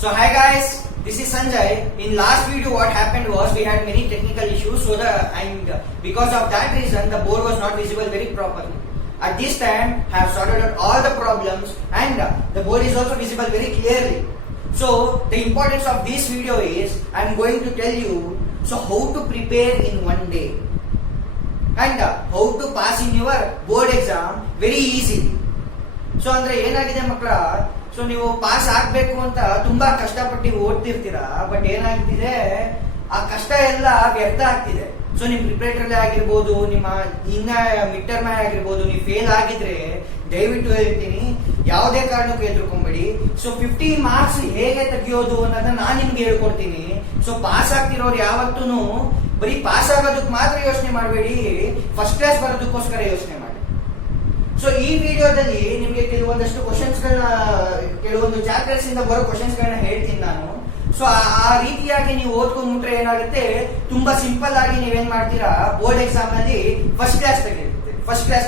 So hi guys, this is Sanjay. In last video what happened was we had many technical issues and because of that reason the board was not visible very properly. At this time I have sorted out all the problems and the board is also visible very clearly. So the importance of this video is I am going to tell you how to prepare in one day and how to pass in your board exam very easily. So ಅಂದ್ರೆ ಏನಾಗಿದೆ ಮಕ್ಕಳ, so ನೀವು pass ಆಗ್ಬೇಕು ಅಂತ ತುಂಬಾ ಕಷ್ಟಪಟ್ಟು ಓದ್ತಿರ್ತೀರಾ, but ಏನಾಗ್ತಿದೆ ಆ ಕಷ್ಟ ಎಲ್ಲ ವ್ಯರ್ಥ ಆಗ್ತಿದೆ. ಸೊ ನಿಮ್ ಪ್ರಿಪರೇಟರ್ ಆಗಿರ್ಬೋದು, ನಿಮ್ಮ ಇನ್ನ ಮಿಡ್ ಟರ್ಮ್ ಆಗಿರ್ಬೋದು, ನೀವು ಫೇಲ್ ಆಗಿದ್ರೆ ದಯವಿಟ್ಟು ಹೇಳ್ತೀನಿ ಯಾವುದೇ ಕಾರಣಕ್ಕೂ ಹೆದರ್ಕೊಂಬೇಡಿ. ಸೊ 50 ಮಾರ್ಕ್ಸ್ ಹೇಗೆ ತೆಗಿಯೋದು ಅನ್ನೋದನ್ನ ನಾನು ನಿಮ್ಗೆ ಹೇಳ್ಕೊಡ್ತೀನಿ. ಸೊ ಪಾಸ್ ಆಗ್ತಿರೋರು ಯಾವತ್ತೂ ಬರೀ ಪಾಸ್ ಆಗೋದಕ್ಕೆ ಮಾತ್ರ ಯೋಚನೆ ಮಾಡಬೇಡಿ, ಫಸ್ಟ್ ಕ್ಲಾಸ್ ಬರೋದಕ್ಕೋಸ್ಕರ ಯೋಚನೆ ಮಾಡಿ. ಸೊ ಈ ವಿಡಿಯೋದಲ್ಲಿ ನಿಮ್ಗೆ ಕೆಲವೊಂದಷ್ಟು ಕೆಲವೊಂದು ಚಾಪ್ಟರ್ಸ್ ಇಂದ ಬರೋ ಕ್ವಶನ್ಸ್ ಗಳನ್ನ ಹೇಳ್ತೀನಿ ನಾನು. ಸೊ ಆ ರೀತಿಯಾಗಿ ನೀವು ಓದ್ಕೊಂಡ್ಬಿಟ್ರೆ ಏನಾಗುತ್ತೆ, ತುಂಬಾ ಸಿಂಪಲ್ ಆಗಿ ನೀವೇನ್ ಮಾಡ್ತೀರಾ, ಬೋರ್ಡ್ ಎಕ್ಸಾಮ್ ನಲ್ಲಿ ಫಸ್ಟ್ ಕ್ಲಾಸ್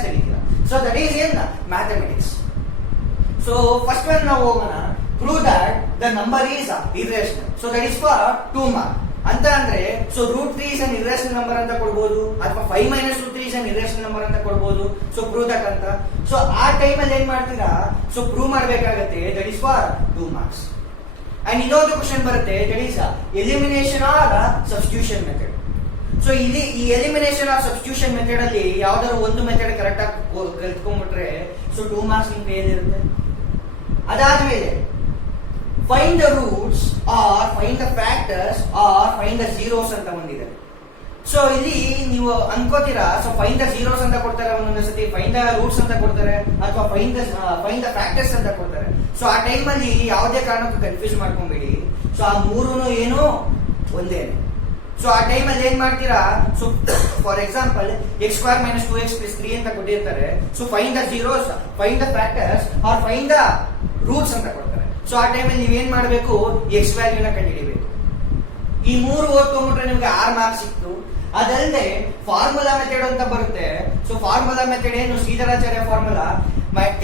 ತೆಗಿತೀರಾ. ಸೊ ದಟ್ ಈಸ್ ಏನ್ ಮ್ಯಾಥಮೆಟಿಕ್ಸ್. ಸೊ ಫಸ್ಟ್ ಒನ್ ನಾವು ಹೋಗೋಣ. Prove that the number is irrational. So that is for 2 marks ಅಂತ ಅಂದ್ರೆ, so √3 is an irrational number ಅಂತ ಕೊಡ್ಬೋದು, ಅಥವಾ 5 - √3 is an irrational number ಅಂತ ಕೊಡ್ಬೋದು. ಸೊ ಪ್ರೂವ್ ದಟ್ ಅಂತ. ಸೊ ಆ ಟೈಮ್ ಅಲ್ಲಿ ಏನ್ ಮಾಡ್ತೀರಾ, ಸೊ ಪ್ರೂವ್ ಮಾಡ್ಬೇಕಾಗತ್ತೆ. That is for 2 marks. And ಇನ್ನೊಂದು ಕ್ವಶನ್ ಬರುತ್ತೆ, that is elimination or substitution method. So ಇಲ್ಲಿ ಈ ಎಲಿಮಿನೇಷನ್ ಆರ್ ಸಬ್ಸ್ಟಿಟ್ಯೂಷನ್ ಮೆಥಡ್ ಅಲ್ಲಿ ಯಾವ್ದಾದ್ರು ಒಂದು ಮೆಥಡ್ ಕರೆಕ್ಟ್ ಆಗಿ ಕಲ್ತ್ಕೊಂಡ್ಬಿಟ್ರೆ ಸೊ 2 ಮಾರ್ಕ್ಸ್ ನಿಮ್ ಕೈಯಲ್ಲಿ ಇರುತ್ತೆ. ಅದಾದ್ಮೇಲೆ find the roots or find the factors or find the zeros ಅಂತ ಒಂದಿದೆ. ಸೊ ಇಲ್ಲಿ ನೀವು ಅನ್ಕೋತೀರಾ, ಸೊ ಫೈಂಡ್ ದ ಜೀರೋಸ್ ಅಂತ ಕೊಡ್ತಾರೆ, ಒಂದೊಂದು ಸತಿ ಫೈಂಡ್ ದ ರೂಟ್ಸ್ ಅಂತ ಕೊಡ್ತಾರೆ, ಅಥವಾ ಫೈಂಡ್ ದ ಫ್ಯಾಕ್ಟರ್ಸ್ ಅಂತ ಕೊಡ್ತಾರೆ. ಸೊ ಆ ಟೈಮ್ ಅಲ್ಲಿ ಯಾವುದೇ ಕಾರಣಕ್ಕೂ ಕನ್ಫ್ಯೂಸ್ ಮಾಡ್ಕೊಂಬೇಡಿ. ಸೊ ಆ ಮೂರೂ ಏನು ಒಂದೇ. ಸೊ ಆ ಟೈಮ್ ಅಲ್ಲಿ ಏನ್ ಮಾಡ್ತೀರಾ, so for example x² - 2x + 3 ಅಂತ ಕೊಟ್ಟಿರ್ತಾರೆ. So find the zeros, find the factors or find the roots ಅಂತ ಕೊಡ್ತಾರೆ. ಸೊ ಆ ಟೈಮಲ್ಲಿ ನೀವೇನ್ ಮಾಡಬೇಕು, x ವ್ಯಾಲ್ಯೂನ ಕಂಡುಹಿಡಿಬೇಕು. ಈ 3 ಓದ್ಕೊಂಡ್ಬಿಟ್ರೆ ನಿಮ್ಗೆ 6 ಮಾರ್ಕ್ಸ್ ಸಿಕ್ತು. ಅದಲ್ಲದೆ ಫಾರ್ಮುಲಾ ಮೆಥಡ್ ಅಂತ ಬರುತ್ತೆ. ಸೊ ಫಾರ್ಮುಲಾ ಮೆಥಡ್ ಏನು, Sridharacharya formula,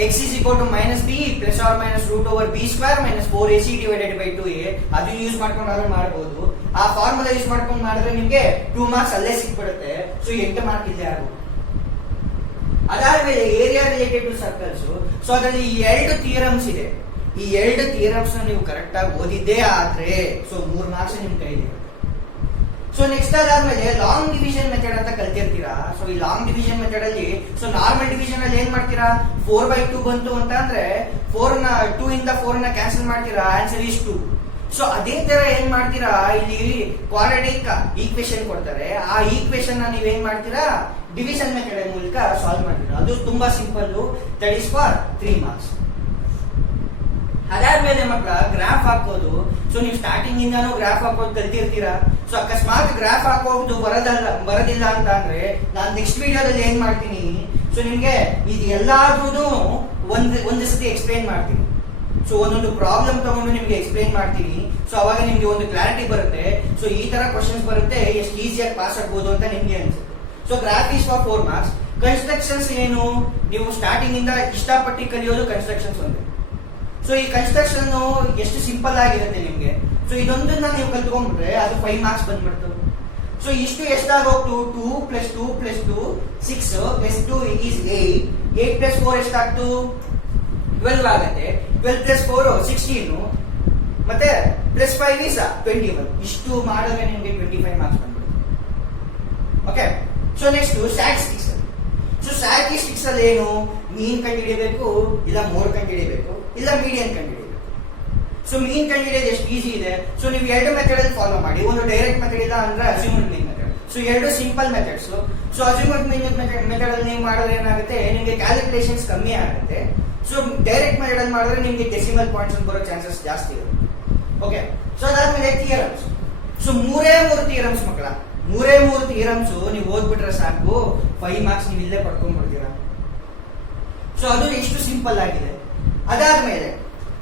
x = -b ± √b² - 4ac / 2a. ಅದು ಯೂಸ್ ಮಾಡ್ಕೊಂಡಾದ್ರೂ ಮಾಡಬಹುದು. ಆ ಫಾರ್ಮುಲಾ ಯೂಸ್ ಮಾಡ್ಕೊಂಡು ಮಾಡಿದ್ರೆ ನಿಮ್ಗೆ 2 ಮಾರ್ಕ್ಸ್ ಅಲ್ಲೇ ಸಿಕ್ಬಿಡುತ್ತೆ. ಸೊ 8 ಮಾರ್ಕ್ ಇಲ್ಲೇ ಆಗುತ್ತೆ. ಅದಾದ್ಮೇಲೆ area related to circles. So ಅದರಲ್ಲಿ 2 ಥಿಯರಮ್ಸ್ ಇದೆ. ಈ 2 ಥಿಯರಮ್ಸ್ ನೀವು ಕರೆಕ್ಟ್ ಆಗಿ ಓದಿದ್ದೇ ಆದ್ರೆ ಸೊ 3 ಮಾರ್ಕ್ಸ್ ನಿಮ್ ಕೈಲಿ. ಸೊ ನೆಕ್ಸ್ಟ್ ಅದಾದ್ಮೇಲೆ ಲಾಂಗ್ ಡಿವಿಷನ್ ಮೆಥಡ್ ಅಂತ ಕಲ್ತಿರ್ತೀರಾ. ಸೊ ಈ ಲಾಂಗ್ ಡಿವಿಷನ್ ಮೆಥಡ್ ಅಲ್ಲಿ ಸೊ ನಾರ್ಮಲ್ ಡಿವಿಷನ್ ಅಲ್ಲಿ ಏನ್ ಮಾಡ್ತೀರಾ, 4/2 ಬಂತು ಅಂತ ಅಂದ್ರೆ 2 ಇಂದ 4 ನ ಕ್ಯಾನ್ಸಲ್ ಮಾಡ್ತೀರಾ, ಆನ್ಸರ್ ಈಸ್ 2. ಸೊ ಅದೇ ತರ ಏನ್ ಮಾಡ್ತೀರಾ, ಇಲ್ಲಿ ಕ್ವಾಡ್ರಾಟಿಕ್ ಈಕ್ವೇಶನ್ ಕೊಡ್ತಾರೆ, ಆ ಈಕ್ವೇಶನ್ ನ ನೀವೇನ್ ಮಾಡ್ತೀರಾ, ಡಿವಿಷನ್ ಮೆಥಡ್ ಮೂಲಕ ಸಾಲ್ವ್ ಮಾಡ್ತೀರಾ. ಅದು ತುಂಬಾ simple. That is for 3 marks. ಅದಾದ್ಮೇಲೆ ಮಕ್ಕಳ ಗ್ರಾಫ್ ಹಾಕೋದು. ಸೊ ನೀವು ಸ್ಟಾರ್ಟಿಂಗ್ ಇಂದಾನು ಗ್ರಾಫ್ ಹಾಕೋದು ಕಲ್ತಿರ್ತೀರಾ. ಸೊ ಅಕಸ್ಮಾತ್ ಗ್ರಾಫ್ ಹಾಕೋದು ಬರೋದಿಲ್ಲ ಅಂತ ಅಂದ್ರೆ ನಾನು ನೆಕ್ಸ್ಟ್ ವಿಡಿಯೋದಲ್ಲಿ ಏನ್ ಮಾಡ್ತೀನಿ, ಸೊ ನಿಮ್ಗೆ ಇದು ಎಲ್ಲಾದ್ರೂ ಒಂದು ಸತಿ ಎಕ್ಸ್ಪ್ಲೈನ್ ಮಾಡ್ತೀನಿ. ಸೊ ಒಂದೊಂದು ಪ್ರಾಬ್ಲಮ್ ತಗೊಂಡು ನಿಮ್ಗೆ ಎಕ್ಸ್ಪ್ಲೈನ್ ಮಾಡ್ತೀನಿ. ಸೊ ಅವಾಗ ನಿಮ್ಗೆ ಒಂದು ಕ್ಲಾರಿಟಿ ಬರುತ್ತೆ. ಸೊ ಈ ತರ ಕ್ವಶನ್ಸ್ ಬರುತ್ತೆ, ಎಷ್ಟು ಈಸಿಯಾಗಿ ಪಾಸ್ ಆಗ್ಬೋದು ಅಂತ ನಿಮ್ಗೆ ಅನ್ಸುತ್ತೆ. So graph is for 4 marks. Constructions ಏನು, ನೀವು ಸ್ಟಾರ್ಟಿಂಗ್ ಇಂದ ಇಷ್ಟಪಟ್ಟು ಕಲಿಯೋದು ಕನ್ಸ್ಟ್ರಕ್ಷನ್ಸ್ ಒಂದೇ. ಸೊ ಈ ಕನ್ಸ್ಟ್ರಕ್ಷನ್ ಎಷ್ಟು ಸಿಂಪಲ್ ಆಗಿರುತ್ತೆ ನಿಮ್ಗೆ. ಸೊ ಇದೊಂದನ್ನ ನೀವು ಕಲ್ತ್ಕೊಂಡ್ಬಿಟ್ರೆ ಅದು 5 ಮಾರ್ಕ್ಸ್ ಬಂದ್ಬಿಡ್ತು. ಸೊ ಇಷ್ಟು ಎಷ್ಟಾಗೋಗ್ತು, 2 + 2 + 2 6 + 2 is 8. 8 + 4 ಎಷ್ಟಾಗ್ತು, 12 ಆಗುತ್ತೆ. 12 + 4 16 ಮತ್ತೆ +5 is 21. ಇಷ್ಟು ಮಾಡಿದ್ರೆ ನಿಮ್ಗೆ 25 ಮಾರ್ಕ್ಸ್ ಬಂದ್ಬಿಡುತ್ತೆ. Okay. So next statistics. So statistics ಅಲ್ಲಿ ಏನು, ಮೀನ್ ಕಂಡುಹಿಡಿಯಬೇಕು, ಇಲ್ಲ ಮೋಡ್ ಕಂಡುಹಿಡಿಯಬೇಕು, ಇಲ್ಲ ಮೀಡಿಯನ್ ಕಂಡುಹಿಡಿಯಬೇಕು. ಸೊ ಮೀನ್ ಕಂಡುಹಿಡಿಯೋದು ಎಷ್ಟು ಈಸಿ ಇದೆ. ಸೊ ನೀವು 2 ಮೆಥಡ್ ಅಲ್ಲಿ ಫಾಲೋ ಮಾಡಿ. ಒಂದು ಡೈರೆಕ್ಟ್ ಮೆಥಡ್ ಇಲ್ಲ ಅಂದ್ರೆ assumed mean method. So 2 simple methods. So assumed mean method ಅಲ್ಲಿ ನೀವು ಮಾಡಿದ್ರೆ ಏನಾಗುತ್ತೆ, ನಿಮಗೆ ಕ್ಯಾಲ್ಕುಲೇಷನ್ಸ್ ಕಮ್ಮಿ ಆಗುತ್ತೆ. ಸೊ ಡೈರೆಕ್ಟ್ ಮೆಥಡ್ ಅಲ್ಲಿ ಮಾಡಿದ್ರೆ ನಿಮಗೆ ಡೆಸಿಮಲ್ ಪಾಯಿಂಟ್ಸ್ ಬರೋ ಚಾನ್ಸಸ್ ಜಾಸ್ತಿ ಇರುತ್ತೆ. ಓಕೆ. ಸೊ ಅದಾದ್ಮೇಲೆ ಥಿಯರಮ್ಸ್. ಸೊ 3 ಥಿಯರಮ್ಸ್ ಮಕ್ಕಳ, 3 ಥಿಯರಮ್ಸ್ ನೀವು ಓದ್ಬಿಟ್ರೆ ಸಾಕು, 5 ಮಾರ್ಕ್ಸ್ ನೀವು ಇಲ್ಲೇ ಪಡ್ಕೊಂಡ್ಬಿಡ್ತೀರಾ. ಸೊ ಅದು ಎಷ್ಟು ಸಿಂಪಲ್ ಆಗಿದೆ. ಅದಾದ್ಮೇಲೆ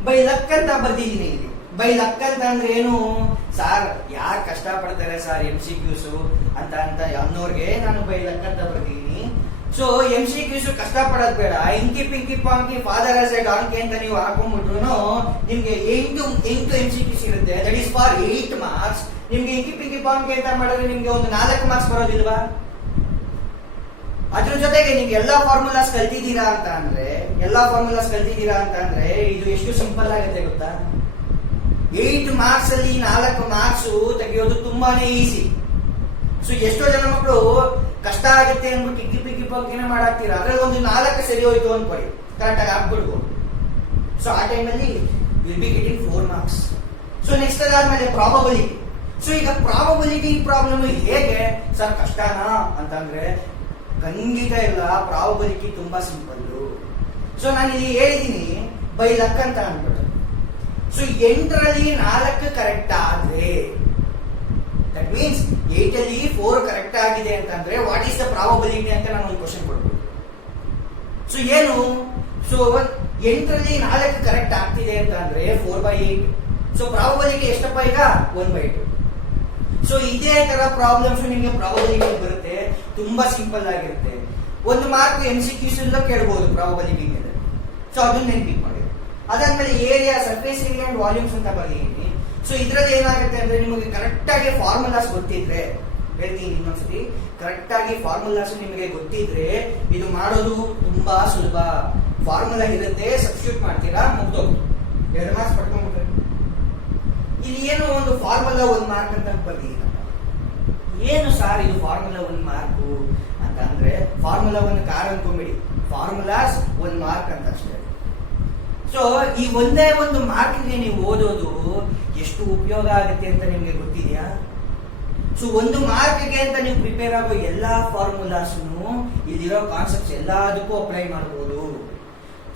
ಬೈ ಲಕ್ ಅಂತ ಬರ್ದಿದ್ದೀನಿ ಇಲ್ಲಿ. ಬೈ ಲಕ್ ಅಂತ ಅಂದ್ರೆ ಏನು, ಸಾರ್ ಯಾರು ಕಷ್ಟ ಪಡ್ತಾರೆ ಸರ್ MCQs ಅಂತ ಅನ್ನೋರ್ಗೆ ನಾನು ಬೈ ಲಕ್ ಅಂತ ಬರ್ದಿದ್ದೀನಿ. ಸೊ MCQs ಕಷ್ಟ ಪಡೋದ್ ಬೇಡ. Inky pinky ponky father has a donkey ಅಂತ ನೀವು ಹಾಕೊಂಡ್ಬಿಟ್ರು ನಿಮ್ಗೆ 8 MCQs ಇರುತ್ತೆ. That is for 8 marks. ನಿಮ್ಗೆ ಇಂಕಿ ಪಿಂಕಿ ಪಾಂಕಿ ಅಂತ ಮಾಡಿದ್ರೆ ನಿಮ್ಗೆ ಒಂದು 4 ಮಾರ್ಕ್ಸ್ ಬರೋದಿಲ್ವಾ? ಅದ್ರ ಜೊತೆಗೆ ನೀವು ಎಲ್ಲಾ ಫಾರ್ಮುಲಾಸ್ ಕಲ್ತಿದ್ದೀರಾ ಅಂತ ಅಂದ್ರೆ ಇದು ಎಷ್ಟು ಸಿಂಪಲ್ ಆಗುತ್ತೆ ಗೊತ್ತಾ? 8 ಮಾರ್ಕ್ಸ್ ಅಲ್ಲಿ 4 ಮಾರ್ಕ್ಸ್ ತೆಗೆಯೋದು ತುಂಬಾನೇ ಈಸಿ. ಸೊ ಎಷ್ಟೋ ಜನ ಮಕ್ಕಳು ಕಷ್ಟ ಆಗುತ್ತೆ ಅಂದ್ಬಿಟ್ಟು ಟಿಕ್ಕಿ ಪಿಕ್ಕಿ ಪಕ್ಕಿನ ಮಾಡಾಕ್ತೀರಾ. ಅದ್ರಲ್ಲಿ ಒಂದು 4 ಸರಿ ಹೋಯ್ತು ಅನ್ಕೊಳ್ಳಿ, ಕರೆಕ್ಟ್ ಆಗಿ ಹಾಕ್ಬಿಡ್ಬೋದು. ಸೊ ಆ ಟೈಮಲ್ಲಿ will be getting 4 marks. So next ಅದಾದ್ಮೇಲೆ ಪ್ರಾಬಬಿಲಿಟಿ. ಸೊ ಈಗ ಪ್ರಾಬಬಿಲಿಟಿ ಪ್ರಾಬ್ಲಮ್ ಹೇಗೆ ಸರ್ ಕಷ್ಟನಾ ಅಂತಂದ್ರೆ ಖಂಡಿತ ಇಲ್ಲ. ಪ್ರಾಬಬಿಲಿಟಿ ತುಂಬಾ ಸಿಂಪಲ್. ಸೊ ನಾನು ಇಲ್ಲಿ ಹೇಳಿದೀನಿ ಬೈ ಲಕ್ ಅಂತ ಅನ್ಬಿಟ್ಟು. ಸೊ 8ರಲ್ಲಿ 4 ಕರೆಕ್ಟ್ ಆದ್ರೆ ದಟ್ ಮೀನ್ಸ್ 8ಅಲ್ಲಿ 4 ಕರೆಕ್ಟ್ ಆಗಿದೆ ಅಂತಂದ್ರೆ ವಾಟ್ ಈಸ್ ದ ಪ್ರಾಬಬಿಲಿಟಿ ಅಂತ ನಾನು ಒಂದು ಕ್ವಶನ್ ಕೊಡ್ಬೋದು. ಸೊ ಏನು? ಸೊ 8ರಲ್ಲಿ 4 ಕರೆಕ್ಟ್ ಆಗ್ತಿದೆ ಅಂತ ಅಂದ್ರೆ 4/8. ಸೊ ಪ್ರಾಬಬಿಲಿಟಿ ಎಷ್ಟಪ್ಪ ಈಗ? 1/2. ಸೊ ಇದೇ ತರ ಪ್ರಾಬ್ಲಮ್ಸ್ ನಿಮಗೆ ಪ್ರಾಬಬಿಲಿಟಿ ಬರುತ್ತೆ. ತುಂಬಾ ಸಿಂಪಲ್ ಆಗಿರುತ್ತೆ. 1 ಮಾರ್ಕ್ MCQs ಕೇಳಬಹುದು ಪ್ರಾಬಬಿಲಿಟಿ ಮೇಲೆ. ಸೊ ಅದನ್ನ ನೆನಪಿಟ್ ಮಾಡಿ. ಅದಾದ್ಮೇಲೆ area, surface area and volumes ಅಂತ ಬರೀನಿ. ಸೊ ಇದ್ರಲ್ಲಿ ಏನಾಗುತ್ತೆ ಅಂದ್ರೆ ನಿಮಗೆ ಕರೆಕ್ಟ್ ಆಗಿ ಫಾರ್ಮುಲಾಸ್ ಗೊತ್ತಿದ್ರೆ, ಹೇಳ್ತೀನಿ ಇನ್ನೊಂದ್ಸತಿ, ಕರೆಕ್ಟ್ ಆಗಿ ಫಾರ್ಮುಲಾಸ್ ನಿಮಗೆ ಗೊತ್ತಿದ್ರೆ ಇದು ಮಾಡೋದು ತುಂಬಾ ಸುಲಭ. ಫಾರ್ಮುಲಾ ಇರುತ್ತೆ, ಸಬ್ಸ್ಟಿಟ್ಯೂಟ್ ಮಾಡ್ತೀರಾ, ಮುಗ್ದೋಗ್ತು, 2 ಮಾರ್ಕ್ಸ್ ಪಡ್ಕೊಂಡ್ಬಿಟ್ರೆ. ಇಲ್ಲಿ ಏನು ಒಂದು ಫಾರ್ಮುಲಾ 1 ಮಾರ್ಕ್ ಅಂತ ಬರ್ತೀನಿ. ಏನು ಸಾರ್ ಇದು ಫಾರ್ಮುಲಾ 1 ಮಾರ್ಕ್ ಅಂತ ಅಂದ್ರೆ ಫಾರ್ಮುಲಾ 1 ಕಾರ್ ಅನ್ಕೊಂಬಿಡಿ, ಫಾರ್ಮುಲಾಸ್ 1 ಮಾರ್ಕ್ ಅಂತ ಅಷ್ಟೇ. ಸೊ ಈ ಒಂದೇ ಒಂದು ಮಾರ್ಕ್ಗೆ ನೀವು ಓದೋದು ಎಷ್ಟು ಉಪಯೋಗ ಆಗುತ್ತೆ ಅಂತ ನಿಮ್ಗೆ ಗೊತ್ತಿದೆಯಾ? ಸೊ 1 ಮಾರ್ಕ್ಗೆ ಅಂತ ನೀವು ಪ್ರಿಪೇರ್ ಆಗೋ ಎಲ್ಲಾ ಫಾರ್ಮುಲಾಸ್ನು ಇಲ್ಲಿರೋ ಕಾನ್ಸೆಪ್ಟ್ಸ್ ಎಲ್ಲದಕ್ಕೂ ಅಪ್ಲೈ ಮಾಡಬಹುದು.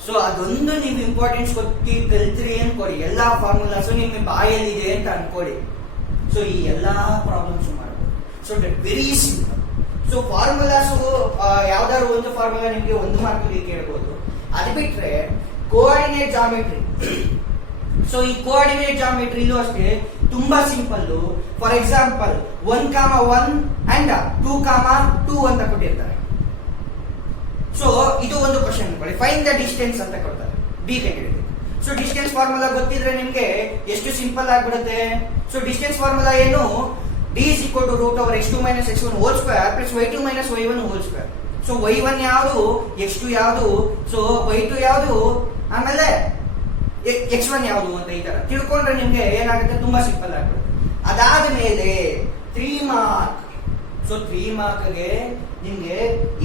ಸೊ ಅದೊಂದು ನೀವು ಇಂಪಾರ್ಟೆನ್ಸ್ ಕೊಟ್ಟು ಕಲ್ತ್ರಿ ಅನ್ಕೊಡಿ. ಎಲ್ಲಾ ಫಾರ್ಮುಲಾಸ್ ನಿಮ್ಗೆ ಬಾಯಲ್ಲಿದೆ ಅಂತ ಅನ್ಕೊಡಿ. ಸೊ ಈ ಎಲ್ಲಾ ಪ್ರಾಬ್ಲಮ್ಸ್ ಮಾಡಬಹುದು. So that very simple. So formulas ಯಾವ್ದಾದ್ರು ಒಂದು ಫಾರ್ಮುಲಾ ನಿಮ್ಗೆ 1 ಮಾರ್ಕ್ಗೆ ಕೇಳಬಹುದು. ಅದು ಬಿಟ್ರೆ ಕೋಆರ್ಡಿನೇಟ್ ಜಾಮೆಟ್ರಿ. ಸೊ ಈ ಕೋಆರ್ಡಿನೇಟ್ ಜಾಮೆಟ್ರಿಲೂ ಅಷ್ಟೇ ತುಂಬಾ ಸಿಂಪಲ್. ಫಾರ್ ಎಕ್ಸಾಂಪಲ್ 1,1 ಅಂಡ್ 2,2 ಅಂತ ಕೊಟ್ಟಿರ್ತಾರೆ. ಸೊ ಇದು ಒಂದು ಕ್ವಶನ್ ಅನ್ಕೊಳ್ಳಿ, ಫೈಂಡ್ ದ ಡಿಸ್ಟೆನ್ಸ್ ಅಂತ ಕೊಡ್ತಾರೆ, ಡಿ ಕಂಡುಹಿಡಿದು. ಸೊ ಡಿಸ್ಟೆನ್ಸ್ ಫಾರ್ಮುಲಾ ಗೊತ್ತಿದ್ರೆ ನಿಮ್ಗೆ ಎಷ್ಟು ಸಿಂಪಲ್ ಆಗ್ಬಿಡುತ್ತೆ. ಸೊ ಡಿಸ್ಟೆನ್ಸ್ ಫಾರ್ಮುಲಾ ಏನು? D is equal to root over x2 - x1 whole square plus y2 - y1 whole square. So y1 ಯಾವುದು, x2 ಯಾವುದು, ಸೊ y2 ಯಾವುದು, ಆಮೇಲೆ x1 ಯಾವುದು ಅಂತ ಈ ತರ ತಿಳ್ಕೊಂಡ್ರೆ ನಿಮ್ಗೆ ಏನಾಗುತ್ತೆ, ತುಂಬಾ ಸಿಂಪಲ್ ಆಗ್ಬಿಡುತ್ತೆ. ಅದಾದ ಮೇಲೆ 3 ಮಾರ್ಕ್. ಸೊ 3 ಮಾರ್ಕ್ಗೆ ನಿಮ್ಗೆ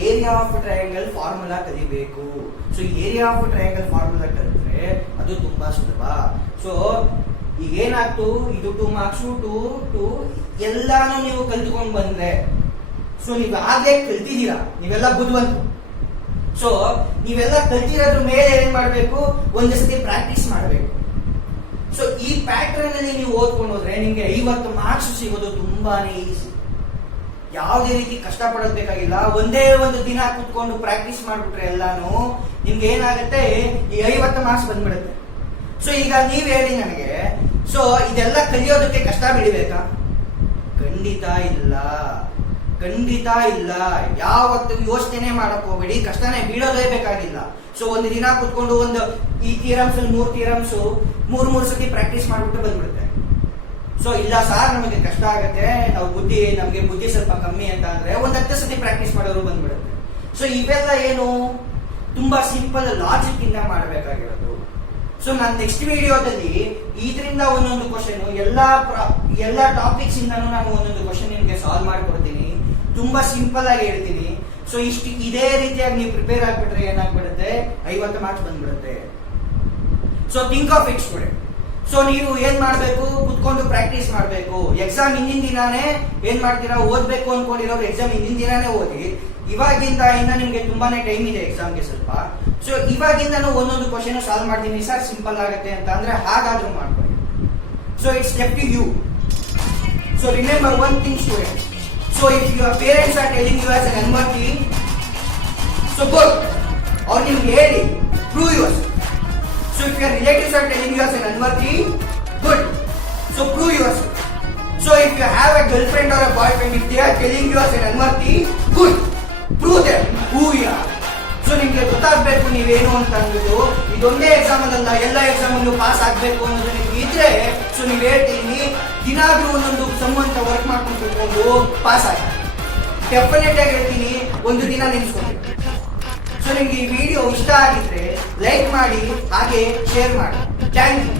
ಏರಿಯಾ ಆಫ್ ಟ್ರಯಾಂಗಲ್ ಫಾರ್ಮುಲಾ ಕಲಿಬೇಕು. So area of triangle formula ಕಲಿತ್ರೆ ಅದು ತುಂಬಾ ಸುಲಭ. ಸೊ ಈಗ ಏನಾಗ್ತು, ಇದು 2 ಮಾರ್ಕ್ಸ್ 2 ಎಲ್ಲಾನು ನೀವು ಕಲ್ತ್ಕೊಂಡ್ ಬಂದ್ರೆ, ಸೊ ನೀವು ಆಗ್ಲೇ ಕಲ್ತಿದ್ದೀರಾ, ನೀವೆಲ್ಲ ಬುದ್ಧಿವಂತರು. ಸೊ ನೀವೆಲ್ಲ ಕಲ್ತಿರೋದ್ರ ಮೇಲೆ ಏನ್ ಮಾಡ್ಬೇಕು, ಒಂದಷ್ಟೇ ಪ್ರಾಕ್ಟೀಸ್ ಮಾಡಬೇಕು. ಸೊ ಈ ಪ್ಯಾಟರ್ನ್ ಅಲ್ಲಿ ನೀವು ಓದ್ಕೊಂಡು ಹೋದ್ರೆ ನಿಮ್ಗೆ 50 ಮಾರ್ಕ್ಸ್ ಸಿಗೋದು ತುಂಬಾನೇ ಈಸಿ. ಯಾವುದೇ ರೀತಿ ಕಷ್ಟ ಪಡೋದ್ ಬೇಕಾಗಿಲ್ಲ. ಒಂದೇ ಒಂದು ದಿನ ಕುತ್ಕೊಂಡು ಪ್ರಾಕ್ಟೀಸ್ ಮಾಡ್ಬಿಟ್ರೆ ಎಲ್ಲಾನು ನಿಮ್ಗೆ ಏನಾಗುತ್ತೆ, ಈ 50 ಮಾರ್ಕ್ಸ್ ಬಂದ್ಬಿಡುತ್ತೆ. ಸೊ ಈಗ ನೀವ್ ಹೇಳಿ ನನಗೆ, ಸೊ ಇದೆಲ್ಲ ಕಲಿಯೋದಕ್ಕೆ ಕಷ್ಟ ಬೀಳಬೇಕಾ? ಖಂಡಿತ ಇಲ್ಲ, ಖಂಡಿತ ಇಲ್ಲ. ಯಾವತ್ತು ಯೋಚನೆ ಮಾಡಕ್ ಹೋಗ್ಬೇಡಿ, ಕಷ್ಟನೇ ಬೀಳೋದೇ ಬೇಕಾಗಿಲ್ಲ. ಸೊ ಒಂದು ದಿನ ಕುತ್ಕೊಂಡು ಒಂದು ಈ ಥಿಯರಮ್ಸ್ 3 ಥಿಯರಮ್ಸ್ 3 ಸತಿ ಪ್ರಾಕ್ಟೀಸ್ ಮಾಡ್ಬಿಟ್ಟು ಬಂದ್ಬಿಡುತ್ತೆ. ಸೊ ಇಲ್ಲ ಸಾರ್ ನಮಗೆ ಕಷ್ಟ ಆಗುತ್ತೆ, ನಮ್ಗೆ ಬುದ್ಧಿ ಸ್ವಲ್ಪ ಕಮ್ಮಿ ಅಂತ ಅಂದ್ರೆ ಒಂದ್ 10 ಸತಿ ಪ್ರಾಕ್ಟೀಸ್ ಮಾಡೋರು ಬಂದ್ಬಿಡುತ್ತೆ. ಸೊ ಇವೆಲ್ಲ ಏನು ತುಂಬಾ ಸಿಂಪಲ್ ಲಾಜಿಕ್ ಇಂದ ಮಾಡಬೇಕಾಗಿರೋದು. ಸೊ ನಾನು ನೆಕ್ಸ್ಟ್ ವಿಡಿಯೋದಲ್ಲಿ ಇದರಿಂದ ಒಂದೊಂದು ಕ್ವಶನ್ ಎಲ್ಲ ಟಾಪಿಕ್ಸ್ ಇಂದಾನು ನಾನು ಒಂದೊಂದು ಕ್ವಶನ್ ನಿಮ್ಗೆ ಸಾಲ್ವ್ ಮಾಡ್ಕೊಡ್ತೀನಿ. ತುಂಬಾ ಸಿಂಪಲ್ ಆಗಿ ಹೇಳ್ತೀನಿ. ಸೊ ಇದೇ ರೀತಿಯಾಗಿ ನೀವು ಪ್ರಿಪೇರ್ ಆಗ್ಬಿಟ್ರೆ ಏನಾಗ್ಬಿಡುತ್ತೆ, 50 ಮಾರ್ಕ್ಸ್ ಬಂದ್ಬಿಡುತ್ತೆ. So think of it student. So ನೀವು ಏನ್ ಮಾಡ್ಬೇಕು, ಕುತ್ಕೊಂಡು ಪ್ರಾಕ್ಟೀಸ್ ಮಾಡ್ಬೇಕು. ಎಕ್ಸಾಮ್ ಹಿಂದಿನ ದಿನಾನೇ ಏನ್ ಮಾಡ್ತೀರಾ, ಓದ್ಬೇಕು ಅನ್ಕೊಂಡಿರೋರು ಎಕ್ಸಾಮ್ ಹಿಂದಿನ ದಿನಾನೇ ಓದಿ. ಇವಾಗಿಂದ ನಿಮ್ಗೆ ತುಂಬಾನೇ ಟೈಮ್ ಇದೆ ಎಕ್ಸಾಮ್ಗೆ ಸ್ವಲ್ಪ. ಸೊ ಇವಾಗಿಂದನೂ ಒಂದೊಂದು ಕ್ವಶನ್ ಸಾಲ್ವ್ ಮಾಡ್ತೀನಿ ಸರ್, ಸಿಂಪಲ್ ಆಗುತ್ತೆ ಅಂತ ಅಂದ್ರೆ ಹಾಗಾದ್ರೂ ಮಾಡ್ಕೊಳ್ಳಿ. So it's left to you. So remember one thing student. So if your parents are telling you as an unworthy, so good. ಅವ್ರು ನಿಮ್ಗೆ ಹೇಳಿ, prove your. So if your relatives are telling you as an unworthy, good. So prove yourself. So if you have a girlfriend or a boyfriend, if they are telling you as an unworthy, good. Prove them. ಹೂಯ. So ನಿಮ್ಗೆ ಗೊತ್ತಾಗ್ಬೇಕು ನೀವೇನು ಅಂತ ಅಂದ್ಬಿಟ್ಟು ಇದೊಂದೇ exam ಅಲ್ಲ, ಎಲ್ಲ exam ಅಲ್ಲೂ ಪಾಸ್ ಆಗ್ಬೇಕು ಅನ್ನೋದು ನಿಮ್ಗೆ ಇದ್ರೆ ಸೊ ನೀವ್ ಹೇಳ್ತೀನಿ ದಿನಾದ್ರೂ ಒಂದೊಂದು ಸಮ್ ಅಂತ ವರ್ಕ್ ಮಾಡ್ಕೊಂಡು ಕೂತ್ಕೊಂಡು ಪಾಸ್ ಆಗಿ ಡೆಫಿನೆಟ್ ಆಗಿ ಹೇಳ್ತೀನಿ ಒಂದು ದಿನ ನಿಲ್ಸ್ಕೊಂಡು. ಸೊ ನಿಮ್ಗೆ ಈ ವಿಡಿಯೋ ಇಷ್ಟ ಆಗಿದ್ರೆ ಲೈಕ್ ಮಾಡಿ ಹಾಗೆ ಶೇರ್ ಮಾಡಿ. Thank you.